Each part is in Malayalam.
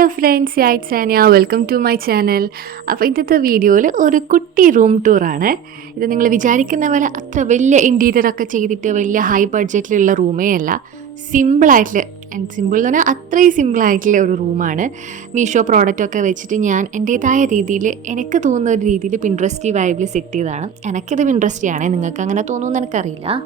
Hello friends, it's Ania. Welcome to my channel. അപ്പോൾ ഇന്നത്തെ വീഡിയോയിൽ ഒരു കുട്ടി റൂം ടൂറാണ്. ഇത് നിങ്ങൾ വിചാരിക്കുന്ന പോലെ അത്ര വലിയ ഇൻറ്റീരിയറൊക്കെ ചെയ്തിട്ട് വലിയ ഹൈ ബഡ്ജറ്റിലുള്ള റൂമേ അല്ല. സിമ്പിളായിട്ടുള്ള സിമ്പിൾ എന്ന് പറഞ്ഞാൽ അത്രയും സിമ്പിളായിട്ടുള്ള ഒരു റൂമാണ്. മീഷോ പ്രോഡക്റ്റൊക്കെ വെച്ചിട്ട് ഞാൻ എൻ്റേതായ രീതിയിൽ എനിക്ക് തോന്നുന്ന ഒരു രീതിയിൽ പിൻട്രസ്റ്റി വൈബിൽ സെറ്റ് ചെയ്തതാണ്. എനിക്കിത് പിൻട്രസ്റ്റിയാണ്, നിങ്ങൾക്ക് അങ്ങനെ തോന്നുമെന്ന് എനിക്കറിയില്ല.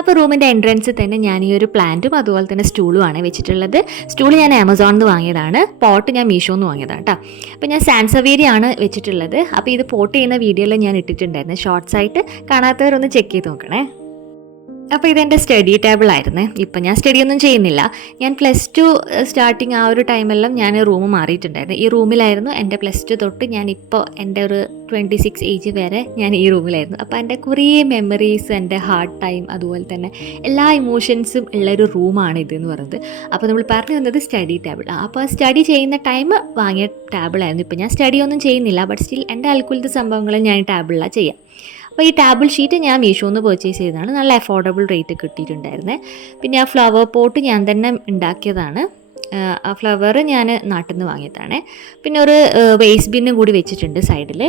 അപ്പോൾ റൂമിൻ്റെ എൻട്രൻസിൽ തന്നെ ഞാൻ ഈ ഒരു പ്ലാന്റും അതുപോലെ തന്നെ സ്റ്റൂളുമാണ് വെച്ചിട്ടുള്ളത്. സ്റ്റൂൾ ഞാൻ ആമസോണിൽ നിന്ന് വാങ്ങിയതാണ്, പോട്ട് ഞാൻ മീഷോയിൽ നിന്ന് വാങ്ങിയതാണ് കേട്ടോ. അപ്പോൾ ഞാൻ സാൻസവേരിയാണ് വെച്ചിട്ടുള്ളത്. അപ്പോൾ ഇത് പോട്ട് ചെയ്യുന്ന വീഡിയോയിൽ ഞാൻ ഇട്ടിട്ടുണ്ടായിരുന്നു, ഷോർട്സ് ആയിട്ട്. കാണാത്തവരൊന്ന് ചെക്ക് ചെയ്ത് നോക്കണേ. അപ്പോൾ ഇതെൻ്റെ സ്റ്റഡി ടേബിൾ ആയിരുന്നേ. ഇപ്പം ഞാൻ സ്റ്റഡിയൊന്നും ചെയ്യുന്നില്ല. ഞാൻ +2 സ്റ്റാർട്ടിങ് ആ ഒരു ടൈമെല്ലാം ഞാൻ റൂം മാറിയിട്ടുണ്ടായിരുന്നു. ഈ റൂമിലായിരുന്നു എൻ്റെ +2 തൊട്ട് ഞാനിപ്പോൾ എൻ്റെ ഒരു 26 ഏജ് വരെ ഞാൻ ഈ റൂമിലായിരുന്നു. അപ്പോൾ എൻ്റെ കുറേ മെമ്മറീസ്, എൻ്റെ ഹാർഡ് ടൈം, അതുപോലെ തന്നെ എല്ലാ ഇമോഷൻസും ഉള്ളൊരു റൂമാണ് ഇതെന്ന് പറയുന്നത്. അപ്പോൾ നമ്മൾ പറഞ്ഞു വന്നത് സ്റ്റഡി ടേബിൾ. അപ്പോൾ സ്റ്റഡി ചെയ്യുന്ന ടൈം വാങ്ങിയ ടേബിളായിരുന്നു. ഇപ്പോൾ ഞാൻ സ്റ്റഡിയൊന്നും ചെയ്യുന്നില്ല, ബട്ട് സ്റ്റിൽ എൻ്റെ അൽക്കുലത്തെ സംഭവങ്ങൾ ഞാൻ ടേബിളിലാണ് ചെയ്യുക. അപ്പോൾ ഈ ടേബിൾ ഷീറ്റ് ഞാൻ മീഷോയിൽ നിന്ന് പർച്ചേസ് ചെയ്തതാണ്. നല്ല അഫോർഡബിൾ റേറ്റ് കിട്ടിയിട്ടുണ്ടായിരുന്നേ. പിന്നെ ആ ഫ്ലവർ പോട്ട് ഞാൻ തന്നെ ഉണ്ടാക്കിയതാണ്. ആ ഫ്ലവർ ഞാൻ നാട്ടിൽ നിന്ന് വാങ്ങിയതാണ്. പിന്നെ ഒരു വേസ്റ്റ് ബിന്നും കൂടി വെച്ചിട്ടുണ്ട് സൈഡിൽ.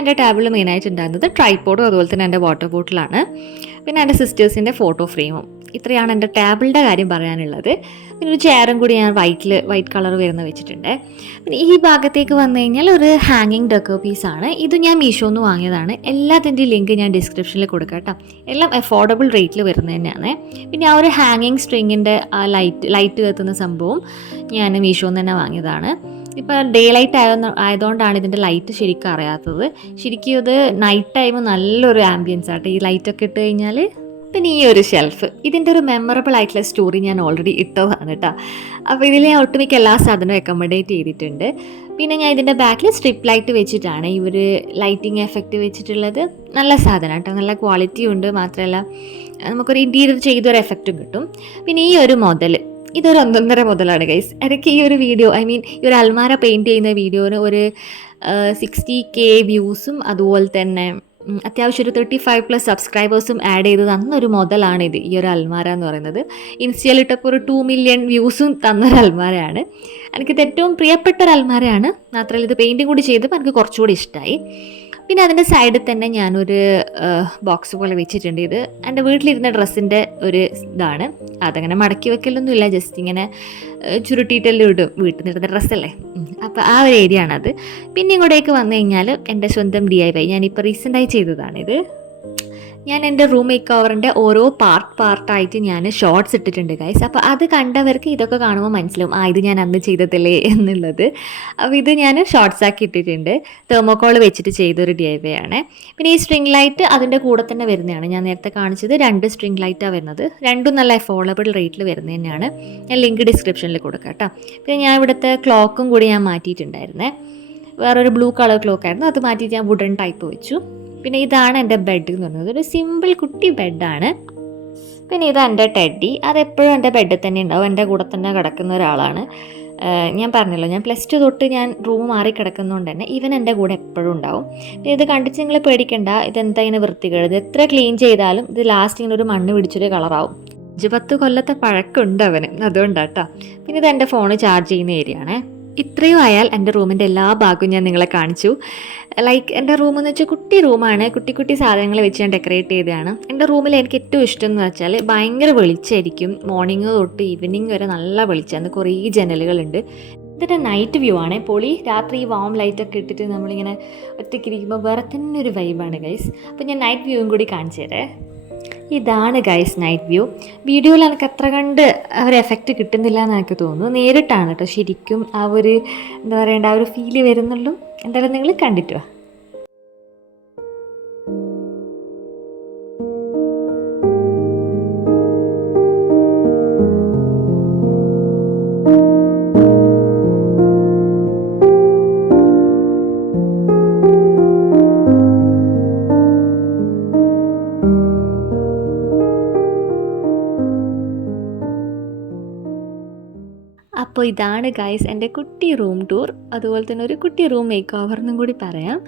എൻ്റെ ടേബിളിൽ മെയിനായിട്ട് ഉണ്ടായിരുന്നത് ട്രൈപോഡും അതുപോലെ തന്നെ എൻ്റെ വാട്ടർ ബോട്ടിലാണ്. പിന്നെ എൻ്റെ സിസ്റ്റേഴ്സിൻ്റെ ഫോട്ടോ ഫ്രെയിമും. ഇത്രയാണ് എൻ്റെ ടേബിളിൻ്റെ കാര്യം പറയാനുള്ളത്. പിന്നെ ഒരു ചെയറും കൂടി ഞാൻ വൈറ്റ് കളർ വരുന്ന വെച്ചിട്ടുണ്ട്. പിന്നെ ഈ ഭാഗത്തേക്ക് വന്നു കഴിഞ്ഞാൽ ഒരു ഹാങ്ങിങ് ഡെക്കോ പീസാണ്. ഇത് ഞാൻ മീഷോയിൽ നിന്ന് വാങ്ങിയതാണ്. എല്ലാത്തിൻ്റെയും ലിങ്ക് ഞാൻ ഡിസ്ക്രിപ്ഷനിൽ കൊടുക്കാം കേട്ടോ. എല്ലാം അഫോർഡബിൾ റേറ്റിൽ വരുന്നത് തന്നെയാണ്. പിന്നെ ആ ഒരു ഹാങ്ങിങ് സ്ട്രിങ്ങിൻ്റെ ആ ലൈറ്റ് കത്തുന്ന സംഭവം ഞാൻ മീഷോയിൽ നിന്ന് തന്നെ വാങ്ങിയതാണ്. ഇപ്പോൾ ഡേ ലൈറ്റ് ആയതുകൊണ്ടാണ് ഇതിൻ്റെ ലൈറ്റ് ശരിക്കും അറിയാത്തത്. ശരിക്കും ഇത് നൈറ്റ് ടൈം നല്ലൊരു ആംബിയൻസ് ആട്ടെ ഈ ലൈറ്റൊക്കെ ഇട്ട് കഴിഞ്ഞാൽ. പിന്നെ ഈ ഒരു ഷെൽഫ്, ഇതിൻ്റെ ഒരു മെമ്മറബിൾ ആയിട്ടുള്ള സ്റ്റോറി ഞാൻ ഓൾറെഡി ഇട്ടതാണ് കേട്ടോ. അപ്പോൾ ഇതിൽ ഞാൻ ഒട്ടുമിക്ക എല്ലാ സാധനവും അക്കോമഡേറ്റ് ചെയ്തിട്ടുണ്ട്. പിന്നെ ഞാൻ ഇതിൻ്റെ ബാക്കിൽ സ്ട്രിപ്പ് ലൈറ്റ് വെച്ചിട്ടാണ് ഈ ഒരു ലൈറ്റിംഗ് എഫക്റ്റ് വെച്ചിട്ടുള്ളത്. നല്ല സാധനം കേട്ടോ, നല്ല ക്വാളിറ്റി ഉണ്ട്. മാത്രമല്ല നമുക്കൊരു ഇൻറ്റീരിയർ ചെയ്തൊരു എഫക്റ്റും കിട്ടും. പിന്നെ ഈ ഒരു മുതൽ, ഇതൊരു 1.5 മുതലാണ് ഗൈസ്. എനിക്ക് ഈ ഒരു വീഡിയോ, ഈ ഒരു അൽമാര പെയിൻറ്റ് ചെയ്യുന്ന വീഡിയോന് ഒരു 60K വ്യൂസും അതുപോലെ തന്നെ അത്യാവശ്യം ഒരു 35+ സബ്സ്ക്രൈബേഴ്സും ആഡ് ചെയ്തത് അന്നൊരു മുതലാണിത്. ഈ ഒരു അൽമാര എന്ന് പറയുന്നത് ഇൻസ്റ്റയിലിട്ടപ്പോൾ ഒരു 2 മില്യൺ വ്യൂസും തന്നൊരു അൽമാരയാണ്. എനിക്കിത് ഏറ്റവും പ്രിയപ്പെട്ട ഒരു അൽമാരയാണ്. മാത്രമല്ല ഇത് പെയിൻറ്റിങ് കൂടി ചെയ്തപ്പോൾ എനിക്ക് കുറച്ചുകൂടി ഇഷ്ടമായി. പിന്നെ അതിൻ്റെ സൈഡിൽ തന്നെ ഞാനൊരു ബോക്സ് പോലെ വെച്ചിട്ടുണ്ട്. ഇത് എൻ്റെ വീട്ടിലിരുന്ന ഡ്രസ്സിൻ്റെ ഒരു ഇതാണ്. അതങ്ങനെ മടക്കി വെക്കലൊന്നുമില്ല, ജസ്റ്റ് ഇങ്ങനെ ചുരുട്ടിയിട്ടെല്ലാം ഇടും, വീട്ടിൽ നിന്നിടുന്ന ഡ്രസ്സല്ലേ. അപ്പോൾ ആ ഒരു ഏരിയ ആണത്. പിന്നെ ഇങ്ങോട്ടേക്ക് വന്നു കഴിഞ്ഞാൽ എൻ്റെ സ്വന്തം DIY ഞാനിപ്പോൾ റീസെൻ്റായി ചെയ്തതാണിത്. ഞാൻ എൻ്റെ റൂം മേക്ക് ഓവറിൻ്റെ ഓരോ പാർട്ടായിട്ട് ഞാൻ ഷോർട്സ് ഇട്ടിട്ടുണ്ട് ഗൈസ്. അപ്പോൾ അത് കണ്ടവർക്ക് ഇതൊക്കെ കാണുമ്പോൾ മനസ്സിലാവും, ഇത് ഞാൻ അന്ന് ചെയ്തതല്ലേ എന്നുള്ളത്. അപ്പോൾ ഇത് ഞാൻ ഷോർട്സ് ആക്കി ഇട്ടിട്ടുണ്ട്. തെർമോക്കോൾ വെച്ചിട്ട് ചെയ്തൊരു DIY ആണ്. പിന്നെ ഈ സ്ട്രിങ് ലൈറ്റ് അതിൻ്റെ കൂടെ തന്നെ വരുന്നതാണ്. ഞാൻ നേരത്തെ കാണിച്ചത് 2 സ്ട്രിങ് ലൈറ്റാണ് വരുന്നത്. രണ്ടും നല്ല അഫോർഡബിൾ റേറ്റിൽ വരുന്നത് തന്നെയാണ്. ഞാൻ ലിങ്ക് ഡിസ്ക്രിപ്ഷനിൽ കൊടുക്കാം കേട്ടോ. പിന്നെ ഞാൻ ഇവിടുത്തെ ക്ലോക്കും കൂടി ഞാൻ മാറ്റിയിട്ടുണ്ടായിരുന്നേ. വേറൊരു ബ്ലൂ കളർ ക്ലോക്കായിരുന്നു, അത് മാറ്റിയിട്ട് ഞാൻ വുഡൻ ടൈപ്പ് വെച്ചു. പിന്നെ ഇതാണ് എൻ്റെ ബെഡ് എന്ന് പറയുന്നത്, ഒരു സിമ്പിൾ കുട്ടി ബെഡാണ്. പിന്നെ ഇത് എൻ്റെ ടെഡി, അതെപ്പോഴും എൻ്റെ ബെഡിൽ തന്നെ ഉണ്ടാവും, എൻ്റെ കൂടെ തന്നെ കിടക്കുന്ന ഒരാളാണ്. ഞാൻ പറഞ്ഞല്ലോ, ഞാൻ +2 തൊട്ട് ഞാൻ റൂം മാറി കിടക്കുന്നതുകൊണ്ട് തന്നെ ഇവൻ എൻ്റെ കൂടെ എപ്പോഴും ഉണ്ടാവും. പിന്നെ ഇത് കണ്ടിട്ട് നിങ്ങൾ പേടിക്കണ്ട, ഇതെന്താ ഇങ്ങനെ വൃത്തികേട്, എത്ര ക്ലീൻ ചെയ്താലും ഇത് ലാസ്റ്റ് ഇങ്ങനെ ഒരു മണ്ണ് പിടിച്ചൊരു കളറാവും. 5-10 കൊല്ലത്തെ പഴക്കമുണ്ട് അവന്, അതുകൊണ്ടാട്ടോ. പിന്നെ ഇത് എൻ്റെ ഫോണ് ചാർജ് ചെയ്യുന്ന ഏരിയ ആണേ. ഇത്രയും ആയാൽ എൻ്റെ റൂമിൻ്റെ എല്ലാ ഭാഗവും ഞാൻ നിങ്ങളെ കാണിച്ചു. എൻ്റെ റൂം എന്ന് വെച്ചാൽ കുട്ടി റൂമാണ്. കുട്ടി സാധനങ്ങൾ വെച്ച് ഞാൻ ഡെക്കറേറ്റ് ചെയ്തതാണ്. എൻ്റെ റൂമിൽ എനിക്ക് ഏറ്റവും ഇഷ്ടം എന്ന് വെച്ചാൽ ഭയങ്കര വെളിച്ചമായിരിക്കും. മോർണിംഗ് തൊട്ട് ഈവനിങ് വരെ നല്ല വെളിച്ചമാണ്. കുറേ ജനലുകളുണ്ട്. ഇതൊരു നൈറ്റ് വ്യൂ ആണ്. പൊളി. രാത്രി ഈ വാം ലൈറ്റൊക്കെ ഇട്ടിട്ട് നമ്മളിങ്ങനെ ഒറ്റയ്ക്കിരിക്കുമ്പോൾ വേറെ തന്നെ ഒരു വൈബാണ് ഗൈസ്. അപ്പോൾ ഞാൻ നൈറ്റ് വ്യൂവും കൂടി കാണിച്ചു തരാം. ഇതാണ് ഗൈസ് നൈറ്റ് വ്യൂ. വീഡിയോയിൽ എനിക്ക് അത്ര കണ്ട് ഒരു എഫക്റ്റ് കിട്ടുന്നില്ല എന്ന് എനിക്ക് തോന്നുന്നു. നേരിട്ടാണ് കേട്ടോ ശരിക്കും ആ ഒരു എന്താ പറയണ്ട ആ ഒരു ഫീല് വരുന്നുള്ളൂ. എന്തായാലും നിങ്ങൾ കണ്ടിട്ടോ. അപ്പോൾ ഇതാണ് ഗൈസ് എൻ്റെ കുട്ടി റൂം ടൂർ. അതുപോലെ തന്നെ ഒരു കുട്ടി റൂം മേക്ക് ഓവർ എന്നും കൂടി പറയാം.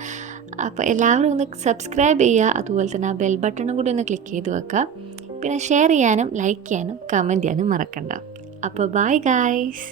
അപ്പോൾ എല്ലാവരും ഒന്ന് സബ്സ്ക്രൈബ് ചെയ്യുക. അതുപോലെ തന്നെ ആ ബെൽ ബട്ടണും കൂടി ഒന്ന് ക്ലിക്ക് ചെയ്ത് വെക്കുക. പിന്നെ ഷെയർ ചെയ്യാനും ലൈക്ക് ചെയ്യാനും കമൻറ്റ് ചെയ്യാനും മറക്കണ്ട. അപ്പോൾ ബൈ ഗൈസ്.